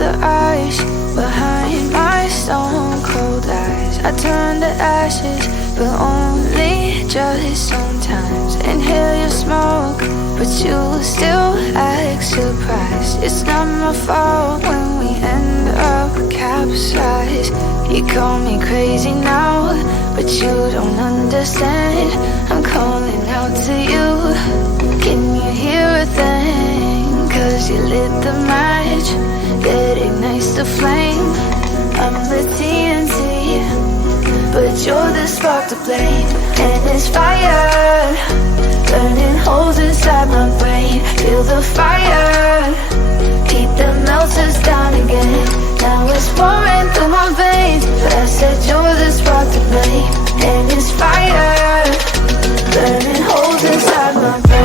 The ice behind my stone cold eyes. I turn to ashes, but only just sometimes. Inhale your smoke, but you still act surprised. It's not my fault when we end up capsized. You call me crazy now, but you don't understand. I'm calling out to you. Can you hear a thing? 'Cause you lit the match that ignites the flame. I'm the TNT, but you're the spark to blame. And it's fire, burning holes inside my brain. Feel the fire, keep the melters down again. Now it's pouring through my veins, but I said you're the spark to blame. And it's fire, burning holes inside my brain.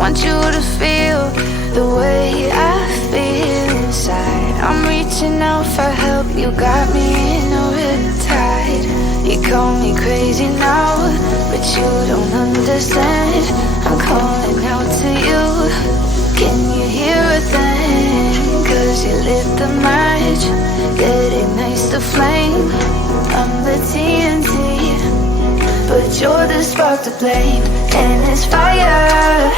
Want you to feel the way I feel inside. I'm reaching out for help, you got me in a riptide. You call me crazy now, but you don't understand. I'm calling out to you. Can you hear a thing? 'Cause you lit the match that ignites the flame. I'm the TNT, but you're the spark to blame. And it's fire,